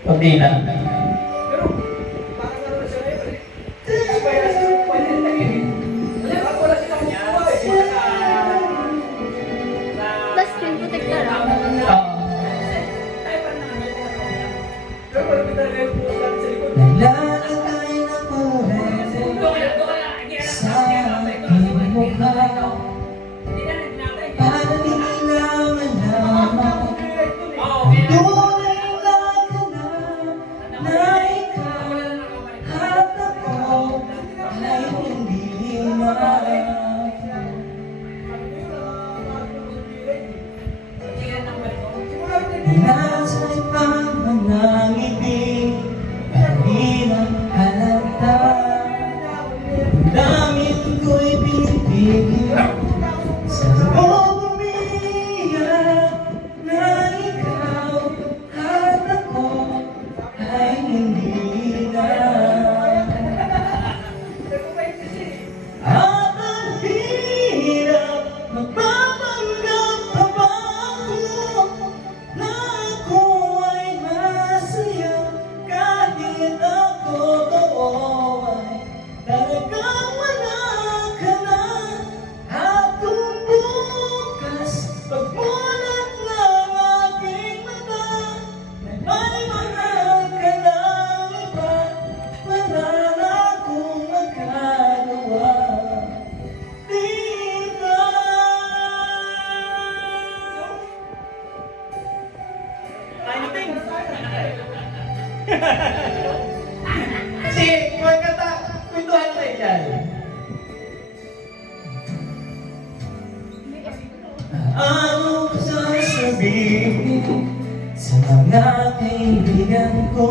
Pagdi na. Plus screen protector ah. Naglalagay ng kulay sa aking mukha para nilalaman lamang tunay na ganap na ikaw at ako ay hindi na. Nasa ibang mga ngiti kanina halata damdamin ko'y pinipigil sa loob umiiyak na ikaw at ako ay hindi na. At ang hirap magpapanggap pa ba ako na ako ay masaya kahit ako ay talagang wala ka na. At kung bukas pagmulat ng aking mata na may mahal ka ng iba, wala na akong magagawa. Diba? Sige, magkata, kwentuhan tayo dyan. Ano sasabihin sa mga kaibigan ko?